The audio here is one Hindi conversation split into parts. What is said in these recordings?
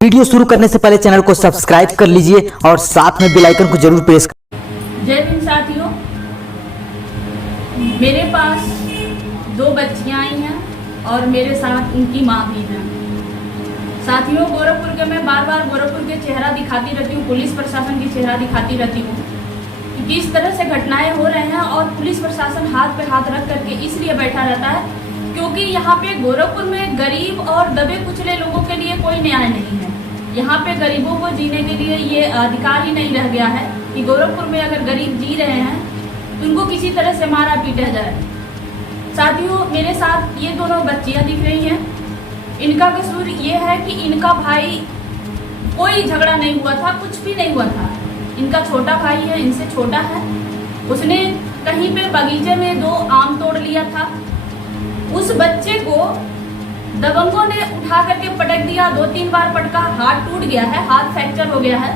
वीडियो शुरू करने से पहले चैनल को सब्सक्राइब कर लीजिए और साथ में बेल आइकन को जरूर प्रेस कर। जय हिंद साथियों, मेरे पास 2 बच्चियां आई हैं और मेरे साथ उनकी माँ भी है। साथियों, गोरखपुर के मैं बार बार गोरखपुर के चेहरा दिखाती रहती हूँ, पुलिस प्रशासन की चेहरा दिखाती रहती हूँ कि किस तरह से घटनाएं हो रहे हैं और पुलिस प्रशासन हाथ पे हाथ रख करके इसलिए बैठा रहता है क्योंकि यहाँ पे गोरखपुर में गरीब और दबे कुचले लोगों के लिए कोई न्याय नहीं है। यहाँ पे गरीबों को जीने के लिए ये अधिकार ही नहीं रह गया है कि गोरखपुर में अगर गरीब जी रहे हैं तो उनको किसी तरह से मारा पीटा जाए। साथियों, मेरे साथ ये दोनों बच्चियां दिख रही हैं। इनका कसूर ये है कि इनका भाई, कोई झगड़ा नहीं हुआ था, कुछ भी नहीं हुआ था। इनका छोटा भाई है, इनसे छोटा है। उसने कहीं पे बगीचे में 2 आम तोड़ लिया था। उस बच्चे को दबंगों ने उठा करके पटक दिया, 2-3 बार पटका, हाथ टूट गया है, हाथ फ्रैक्चर हो गया है।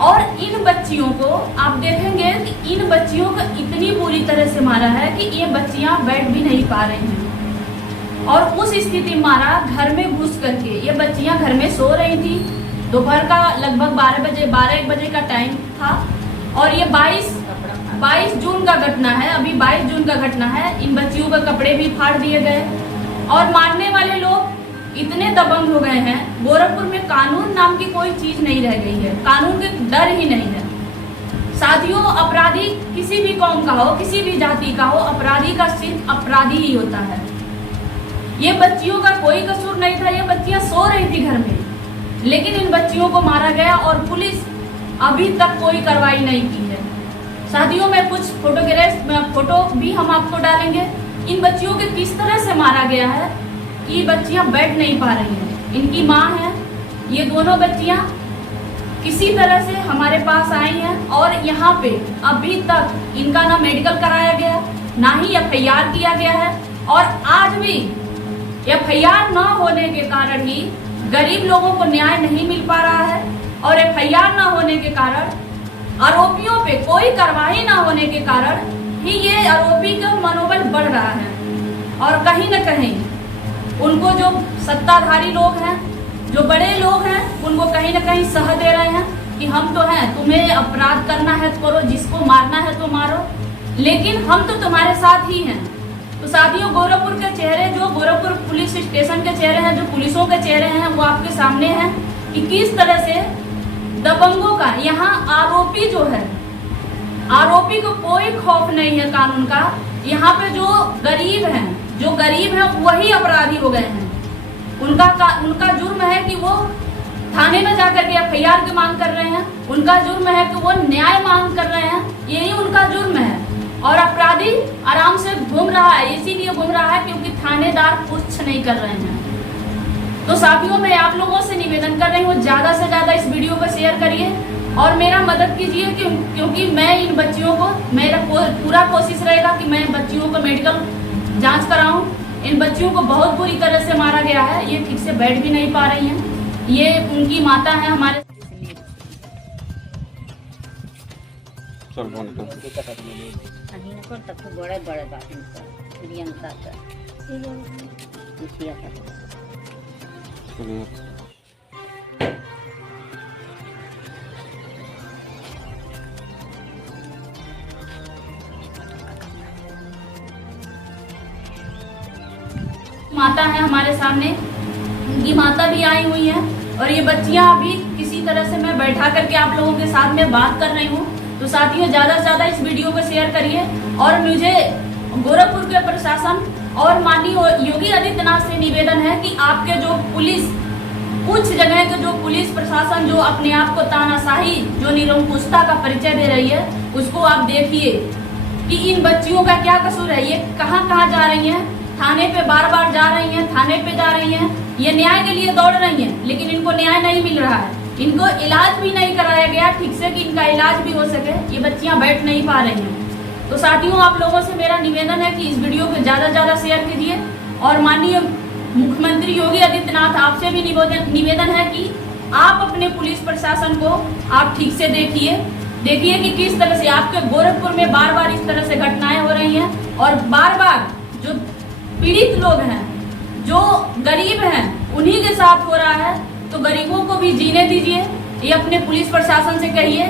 और इन बच्चियों को आप देखेंगे कि इन बच्चियों को इतनी बुरी तरह से मारा है कि ये बच्चियां बैठ भी नहीं पा रही हैं। और उस स्थिति में मारा घर में घुस करके। ये बच्चियां घर में सो रही थी। दोपहर का लगभग 12-1 बजे का टाइम था और ये 22 जून का घटना है। अभी 22 जून का घटना है। इन बच्चियों के कपड़े भी फाड़ दिए गए और मारने वाले लोग इतने दबंग हो गए हैं। गोरखपुर में कानून नाम की कोई चीज नहीं रह गई है, कानून के डर ही नहीं है। साथियों, अपराधी किसी भी कौम का हो, किसी भी जाति का हो, अपराधी का सिर्फ अपराधी ही होता है। ये बच्चियों का कोई कसूर नहीं था। ये बच्चियां सो रही थी घर में, लेकिन इन बच्चियों को मारा गया और पुलिस अभी तक कोई कार्रवाई नहीं की है। साथियों, मैं कुछ फोटो भी हम आपको डालेंगे। इन बच्चियों के किस तरह से मारा गया है कि बच्चियां बैठ नहीं पा रही हैं। इनकी माँ है। ये दोनों बच्चियां किसी तरह से हमारे पास आई हैं और यहाँ पे अभी तक इनका ना मेडिकल कराया गया, ना ही FIR किया गया है। और आज भी FIR न होने के कारण ही गरीब लोगों को न्याय नहीं मिल पा रहा है और FIR न होने के कारण, आरोपियों पे कोई कार्रवाई न होने के कारण ही ये आरोपी का मनोबल बढ़ रहा है। और कहीं न कहीं उनको जो सत्ताधारी लोग हैं, जो बड़े लोग हैं, उनको कहीं न कहीं सह दे रहे हैं कि हम तो हैं, तुम्हें अपराध करना है तो करो, जिसको मारना है तो मारो, लेकिन हम तो तुम्हारे साथ ही हैं। तो साथियों, गोरखपुर के चेहरे, जो गोरखपुर पुलिस स्टेशन के चेहरे हैं, जो पुलिसों के चेहरे हैं, वो आपके सामने हैं कि किस तरह से दबंगों का, यहाँ आरोपी जो है, आरोपी को कोई खौफ नहीं है कानून का। यहाँ पे जो गरीब हैं वही अपराधी हो गए हैं। उनका जुर्म है कि वो थाने में जाकर के FIR की मांग कर रहे हैं। उनका जुर्म है कि वो न्याय मांग कर रहे हैं। यही उनका जुर्म है। और अपराधी आराम से घूम रहा है, इसीलिए घूम रहा है क्योंकि थानेदार कुछ नहीं कर रहे हैं। तो साथियों, मैं आप लोगों से निवेदन कर रही हूँ, ज्यादा से ज्यादा इस वीडियो को शेयर करिए और मेरा मदद कीजिए क्योंकि मैं इन बच्चियों को, मेरा पूरा कोशिश रहेगा कि मैं बच्चियों को मेडिकल जांच कराऊं। इन बच्चियों को बहुत बुरी तरह से मारा गया है। ये ठीक से बैठ भी नहीं पा रही हैं। ये उनकी माता है हमारे। माता है हमारे सामने, उनकी माता भी आई हुई है और ये बच्चियां अभी किसी तरह से मैं बैठा करके आप लोगों के साथ में बात कर रही हूँ। तो साथियों, ज्यादा से ज्यादा इस वीडियो को शेयर करिए और मुझे गोरखपुर के प्रशासन और माननीय योगी आदित्यनाथ से निवेदन है कि आपके जो पुलिस, कुछ जगह के जो पुलिस प्रशासन जो अपने आप को तानाशाही, जो निरंकुशता का परिचय दे रही है, उसको आप देखिए कि इन बच्चियों का क्या कसूर है। ये कहाँ कहाँ जा रही हैं, थाने पे बार बार जा रही हैं, थाने पे जा रही हैं, ये न्याय के लिए दौड़ रही हैं, लेकिन इनको न्याय नहीं मिल रहा है। इनको इलाज भी नहीं कराया गया ठीक से कि इनका इलाज भी हो सके। ये बच्चियां बैठ नहीं पा रही हैं। तो साथियों, आप लोगों से मेरा निवेदन है कि इस वीडियो को ज्यादा से ज्यादा शेयर कीजिए और माननीय मुख्यमंत्री योगी आदित्यनाथ, आपसे भी निवेदन है कि आप अपने पुलिस प्रशासन को आप ठीक से देखिए कि किस तरह से आपके गोरखपुर में बार बार इस तरह से घटनाएं हो रही हैं और बार बार जो पीड़ित लोग हैं, जो गरीब हैं, उन्हीं के साथ हो रहा है। तो गरीबों को भी जीने दीजिए, ये अपने पुलिस प्रशासन से कहिए,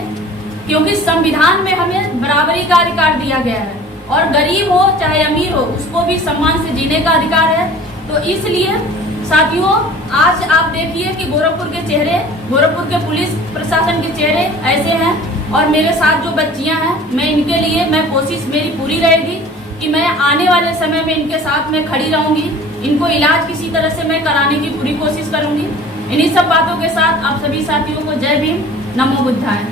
क्योंकि संविधान में हमें बराबरी का अधिकार दिया गया है और गरीब हो चाहे अमीर हो उसको भी सम्मान से जीने का अधिकार है। तो इसलिए साथियों, आज आप देखिए कि गोरखपुर के चेहरे, गोरखपुर के पुलिस प्रशासन के चेहरे ऐसे हैं और मेरे साथ जो बच्चियां हैं, मैं इनके लिए कोशिश मेरी पूरी रहेगी कि मैं आने वाले समय में इनके साथ में खड़ी रहूंगी, इनको इलाज किसी तरह से मैं कराने की पूरी कोशिश करूंगी। इन्हीं सब बातों के साथ आप सभी साथियों को जय भीम, नमो बुद्धाय।